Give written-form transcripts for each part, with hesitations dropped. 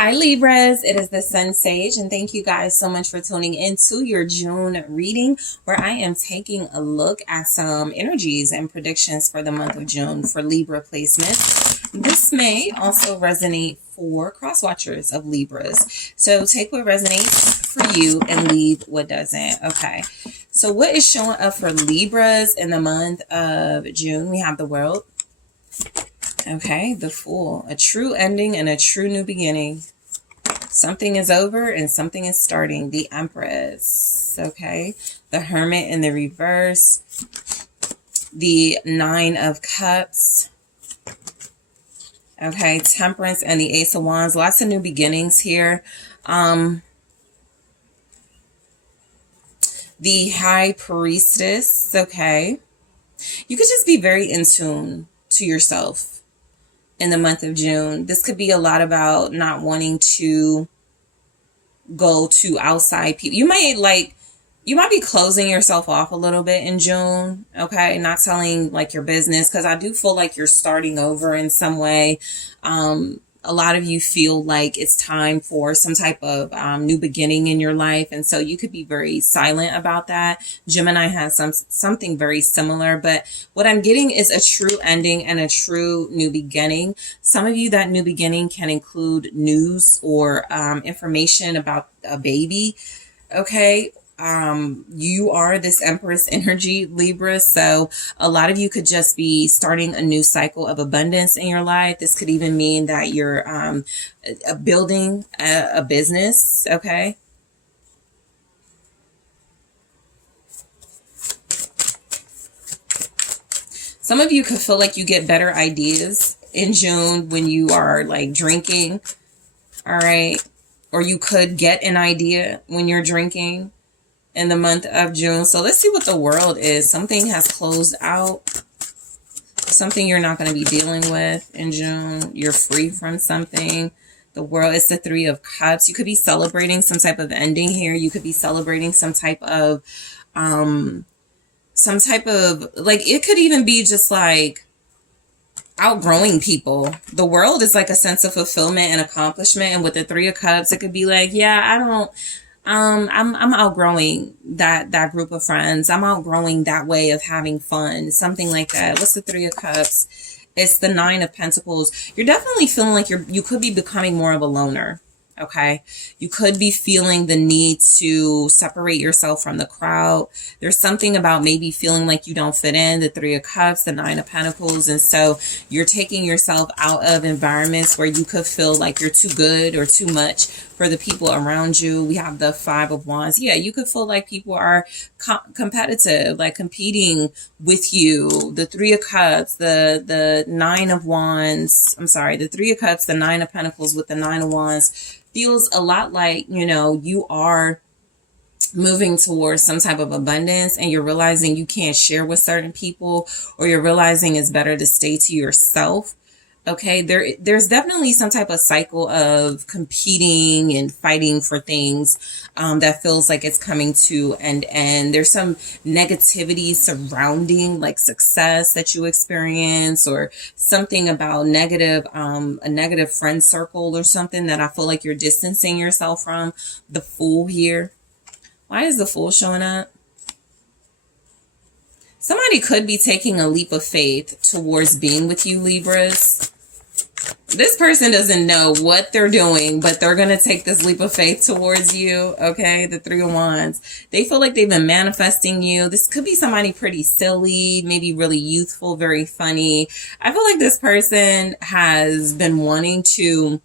Hi Libras, it is the SunSage, and thank you guys so much for tuning into your June reading, where I am taking a look at some energies and predictions for the month of June for Libra placements. This may also resonate for cross watchers of Libras, so take what resonates for you and leave what doesn't. Okay, so what is showing up for Libras in the month of June? We have the World. Okay, the Fool, a true ending and a true new beginning. Something is over and something is starting. The Empress. Okay, the Hermit in the reverse. The Nine of Cups. Okay, Temperance and the Ace of Wands. Lots of new beginnings here. The High Priestess. Okay, you could just be very in tune to yourself in the month of June. This could be a lot about not wanting to go to outside people. You might be closing yourself off a little bit in June. Okay, not telling like your business, because I do feel like you're starting over in some way. A lot of you feel like it's time for some type of new beginning in your life. And so you could be very silent about that. Gemini has something very similar. But what I'm getting is a true ending and a true new beginning. Some of you, that new beginning can include news or information about a baby. Okay. You are this Empress energy, Libra. So a lot of you could just be starting a new cycle of abundance in your life. This could even mean that you're building a business. Okay. Some of you could feel like you get better ideas in June when you are like drinking. All right. Or you could get an idea when you're drinking in the month of June. So let's see what the World is. Something has closed out. Something you're not going to be dealing with in June. You're free from something. The World is the Three of Cups. You could be celebrating some type of ending here. You could be celebrating some type of like, it could even be just like outgrowing people. The World is like a sense of fulfillment and accomplishment. And with the Three of Cups, it could be like, yeah, I'm outgrowing that group of friends. I'm outgrowing that way of having fun. Something like that. What's the Three of Cups? It's the Nine of Pentacles. You're definitely feeling like you could be becoming more of a loner. Okay. You could be feeling the need to separate yourself from the crowd. There's something about maybe feeling like you don't fit in. The Three of Cups, the Nine of Pentacles. And so you're taking yourself out of environments where you could feel like you're too good or too much for the people around you. We have the Five of Wands. Yeah, you could feel like people are competitive, like competing with you. The Three of Cups, the Nine of Wands. I'm sorry, the Three of Cups, the Nine of Pentacles with the Nine of Wands feels a lot like, you are moving towards some type of abundance and you're realizing you can't share with certain people, or you're realizing it's better to stay to yourself. Okay, there's definitely some type of cycle of competing and fighting for things that feels like it's coming to an end. There's some negativity surrounding like success that you experience, or something about a negative friend circle or something that I feel like you're distancing yourself from. The Fool here. Why is the Fool showing up? Somebody could be taking a leap of faith towards being with you, Libras. This person doesn't know what they're doing, but they're going to take this leap of faith towards you. Okay. The Three of Wands. They feel like they've been manifesting you. This could be somebody pretty silly, maybe really youthful, very funny. I feel like this person has been wanting to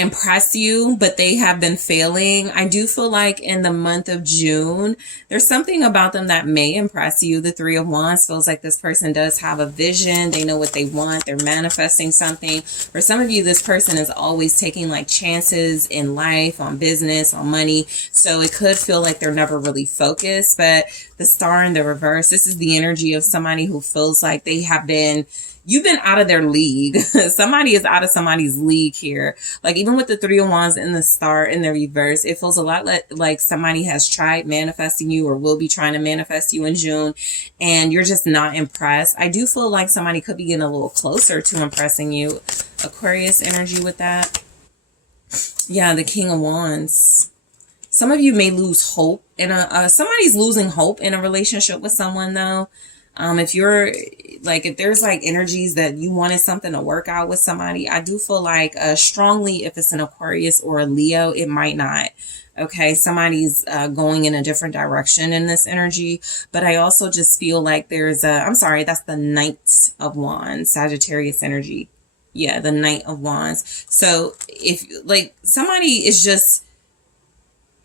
impress you, but they have been failing. I do feel like in the month of June, there's something about them that may impress you. The Three of Wands feels like this person does have a vision. They know what they want. They're manifesting something. For some of you, this person is always taking like chances in life, on business, on money. So it could feel like they're never really focused. But the Star in the reverse, this is the energy of somebody who feels like you've been out of their league. Somebody is out of somebody's league here. Like even with the Three of Wands and the Star in the reverse, it feels a lot like somebody has tried manifesting you or will be trying to manifest you in June, and you're just not impressed. I do feel like somebody could be getting a little closer to impressing you. Aquarius energy with that. Yeah, the King of Wands. Some of you may lose hope in somebody's losing hope in a relationship with someone though. If you're like, if there's like energies that you wanted something to work out with somebody, I do feel like strongly if it's an Aquarius or a Leo, it might not. Okay, somebody's going in a different direction in this energy, but I also just feel like there's I'm sorry, that's the Knight of Wands, Sagittarius energy. Yeah, the Knight of Wands. So if like somebody is just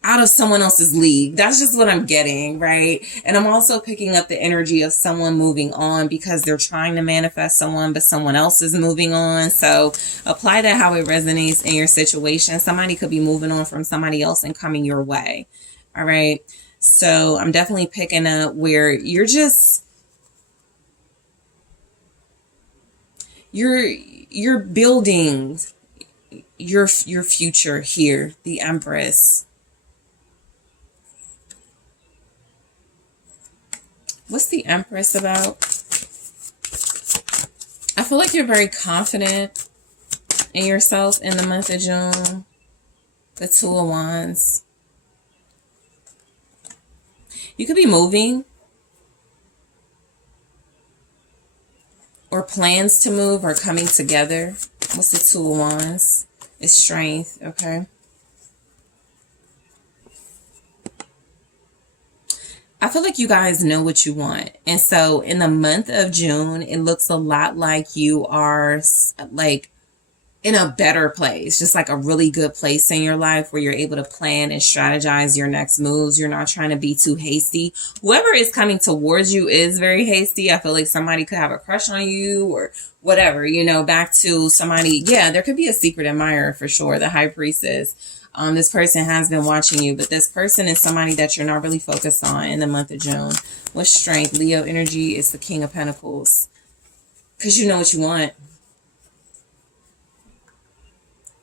out of someone else's league. That's just what I'm getting, right? And I'm also picking up the energy of someone moving on because they're trying to manifest someone, but someone else is moving on. So apply that how it resonates in your situation. Somebody could be moving on from somebody else and coming your way. All right. So I'm definitely picking up where you're just, you're building your future here, the Empress. What's the Empress about? I feel like you're very confident in yourself in the month of June. The Two of Wands. You could be moving. Or plans to move are coming together. What's the Two of Wands? It's strength, okay? I feel like you guys know what you want. And so in the month of June, it looks a lot like you are like in a better place, just like a really good place in your life where you're able to plan and strategize your next moves. You're not trying to be too hasty. Whoever is coming towards you is very hasty. I feel like somebody could have a crush on you or whatever, you know, back to somebody. Yeah, there could be a secret admirer for sure. The High Priestess. This person has been watching you, but this person is somebody that you're not really focused on in the month of June. With strength, Leo energy is the King of Pentacles. Because you know what you want.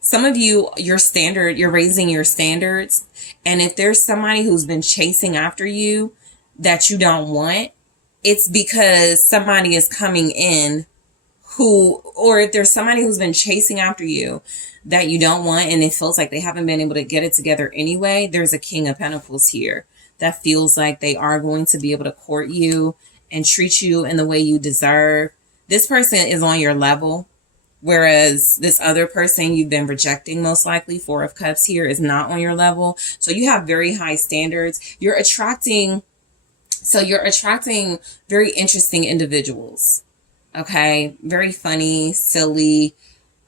Some of you, you're raising your standards. And if there's somebody who's been chasing after you that you don't want, it's because somebody is coming in or if there's somebody who's been chasing after you that you don't want and it feels like they haven't been able to get it together anyway, there's a King of Pentacles here that feels like they are going to be able to court you and treat you in the way you deserve. This person is on your level, whereas this other person you've been rejecting, most likely, Four of Cups here, is not on your level. So you have very high standards. You're attracting very interesting individuals. Okay, very funny, silly,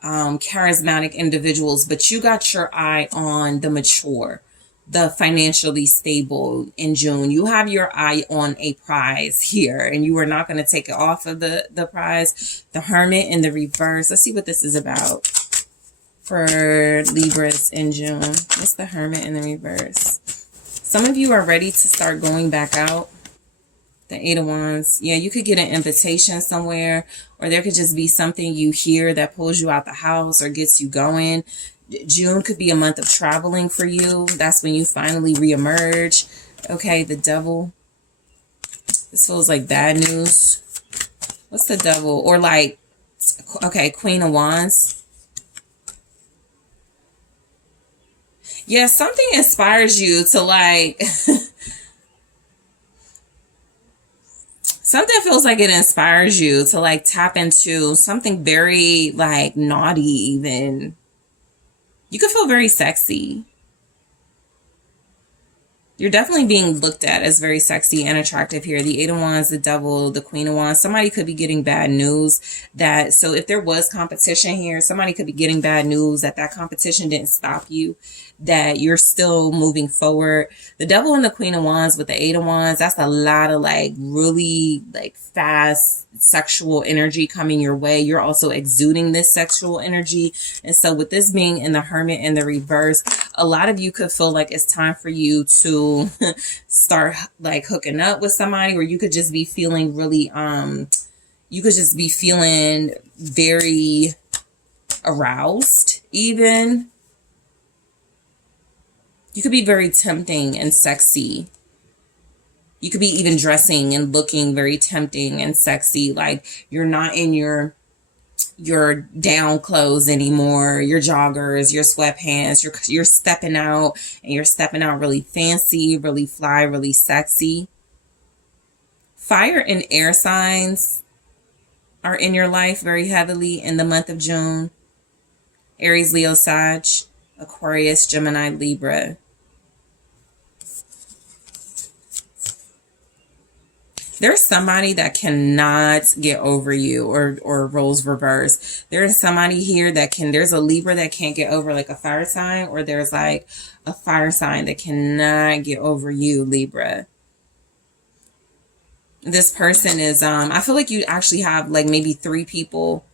charismatic individuals, but you got your eye on the mature, the financially stable in June. You have your eye on a prize here, and you are not going to take it off of the prize. The Hermit in the reverse. Let's see what this is about for Libras in June. What's the Hermit in the reverse? Some of you are ready to start going back out. The Eight of Wands. Yeah, you could get an invitation somewhere, or there could just be something you hear that pulls you out the house or gets you going. June could be a month of traveling for you. That's when you finally reemerge. Okay, the Devil. This feels like bad news. What's the Devil? Or like, okay, Queen of Wands. Yeah, something inspires you to like... Something feels like it inspires you to like tap into something very like naughty even. You could feel very sexy. You're definitely being looked at as very sexy and attractive here. The Eight of Wands, the Devil, the Queen of Wands. Somebody could be getting bad news that, so if there was competition here, somebody could be getting bad news that competition didn't stop you, that you're still moving forward. The Devil and the Queen of Wands with the Eight of Wands, that's a lot of like really like fast sexual energy coming your way. You're also exuding this sexual energy. And so with this being in the Hermit in the reverse, a lot of you could feel like it's time for you to start like hooking up with somebody, or you could just be feeling really, you could just be feeling very aroused even. You could be very tempting and sexy. You could be even dressing and looking very tempting and sexy. Like you're not in your your down clothes anymore, your joggers, your sweatpants. You're stepping out, and you're stepping out really fancy, really fly, really sexy. Fire and air signs are in your life very heavily in the month of June. Aries, Leo, Sag, Aquarius, Gemini, Libra. There's somebody that cannot get over you, or roles reverse. There's somebody here that there's a Libra that can't get over like a fire sign, or there's like a fire sign that cannot get over you, Libra. This person is, I feel like you actually have like maybe 3 people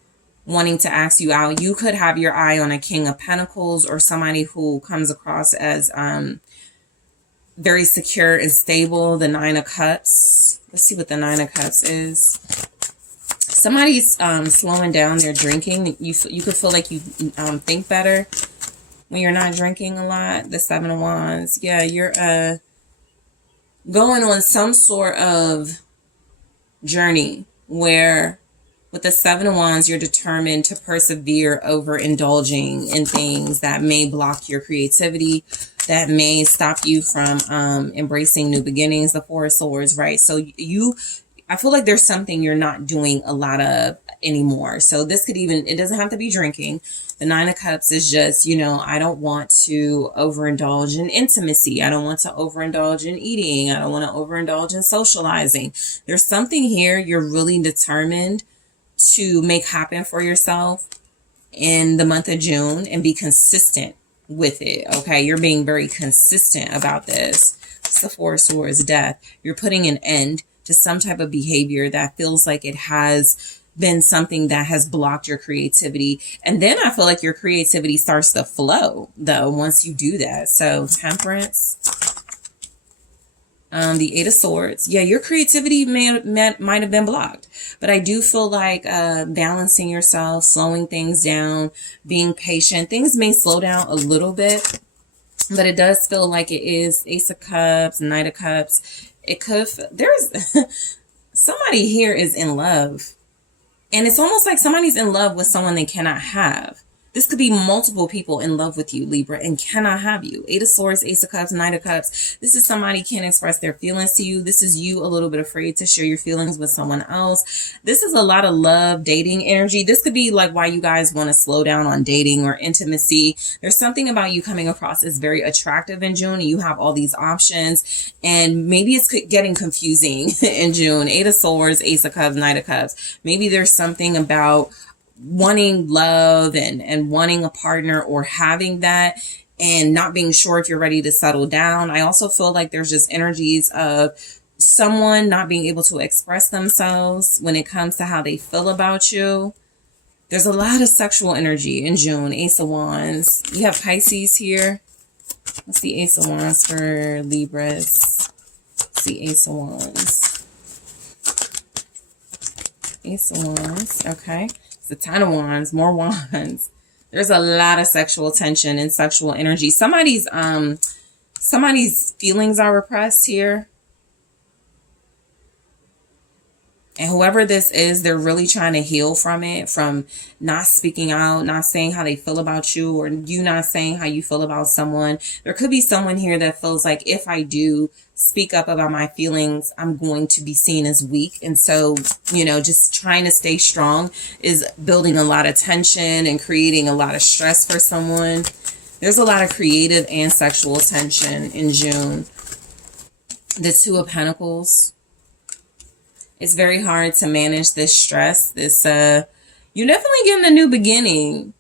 wanting to ask you out. You could have your eye on a King of Pentacles, or somebody who comes across as, very secure and stable. The 9 of Cups. Let's see what the 9 of Cups is. Somebody's slowing down their drinking. You could feel like you think better when you're not drinking a lot. The 7 of Wands. Yeah, you're going on some sort of journey where with the 7 of Wands, you're determined to persevere over indulging in things that may block your creativity, that may stop you from embracing new beginnings. The 4 of Swords, right? So I feel like there's something you're not doing a lot of anymore. So this could it doesn't have to be drinking. The 9 of Cups is just, I don't want to overindulge in intimacy. I don't want to overindulge in eating. I don't want to overindulge in socializing. There's something here you're really determined to make happen for yourself in the month of June, and be consistent with it. Okay, you're being very consistent about this. It's the 4 of Swords, Death. You're putting an end to some type of behavior that feels like it has been something that has blocked your creativity. And then I feel like your creativity starts to flow though once you do that. So Temperance, the 8 of Swords. Yeah, your creativity might have been blocked. But I do feel like balancing yourself, slowing things down, being patient. Things may slow down a little bit, but it does feel like it is Ace of Cups, Knight of Cups. It could, there's somebody here is in love. And it's almost like somebody's in love with someone they cannot have. This could be multiple people in love with you, Libra, and cannot have you. 8 of Swords, Ace of Cups, Knight of Cups. This is somebody can't express their feelings to you. This is you a little bit afraid to share your feelings with someone else. This is a lot of love, dating energy. This could be like why you guys want to slow down on dating or intimacy. There's something about you coming across as very attractive in June, and you have all these options. And maybe it's getting confusing in June. 8 of Swords, Ace of Cups, Knight of Cups. Maybe there's something about wanting love and wanting a partner, or having that and not being sure if you're ready to settle down. I also feel like there's just energies of someone not being able to express themselves when it comes to how they feel about you. There's a lot of sexual energy in June. Ace of Wands. You have Pisces here. Let's see Ace of Wands for Libras. Let's see Ace of Wands. Ace of Wands. Okay. The 10 of Wands, more wands. There's a lot of sexual tension and sexual energy. Somebody's feelings are repressed here. And whoever this is, they're really trying to heal from it, from not speaking out, not saying how they feel about you, or you not saying how you feel about someone. There could be someone here that feels like if I do speak up about my feelings, I'm going to be seen as weak. And so, just trying to stay strong is building a lot of tension and creating a lot of stress for someone. There's a lot of creative and sexual tension in June. The 2 of Pentacles. It's very hard to manage this stress. You're definitely getting a new beginning.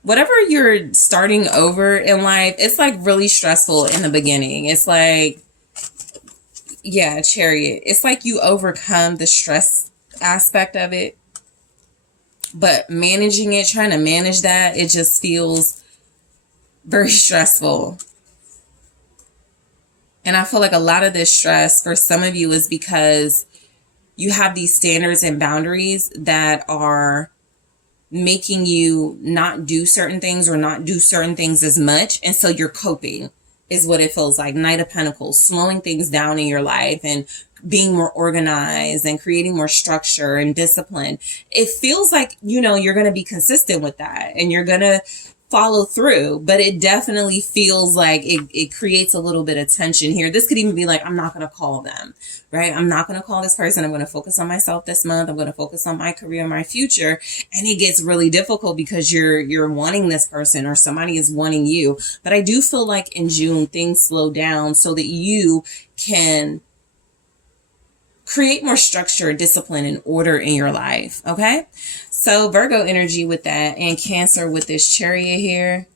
Whatever you're starting over in life, it's like really stressful in the beginning. It's like, yeah, Chariot. It's like you overcome the stress aspect of it. But managing it, trying to manage that, it just feels very stressful. And I feel like a lot of this stress for some of you is because you have these standards and boundaries that are making you not do certain things or not do certain things as much. And so you're coping is what it feels like. Knight of Pentacles, slowing things down in your life and being more organized and creating more structure and discipline. It feels like, you know, you're going to be consistent with that and you're going to follow through, but it definitely feels like it creates a little bit of tension here. This could even be like, I'm not going to call them, right? I'm not going to call this person. I'm going to focus on myself this month. I'm going to focus on my career, my future. And it gets really difficult because you're wanting this person or somebody is wanting you. But I do feel like in June, things slow down so that you can create more structure, discipline, and order in your life. Okay. So Virgo energy with that, and Cancer with this Chariot here.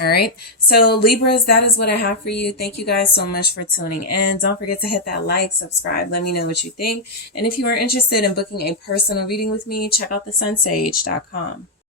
All right. So Libras, that is what I have for you. Thank you guys so much for tuning in. Don't forget to hit that like, subscribe. Let me know what you think. And if you are interested in booking a personal reading with me, check out TheSunSage.com.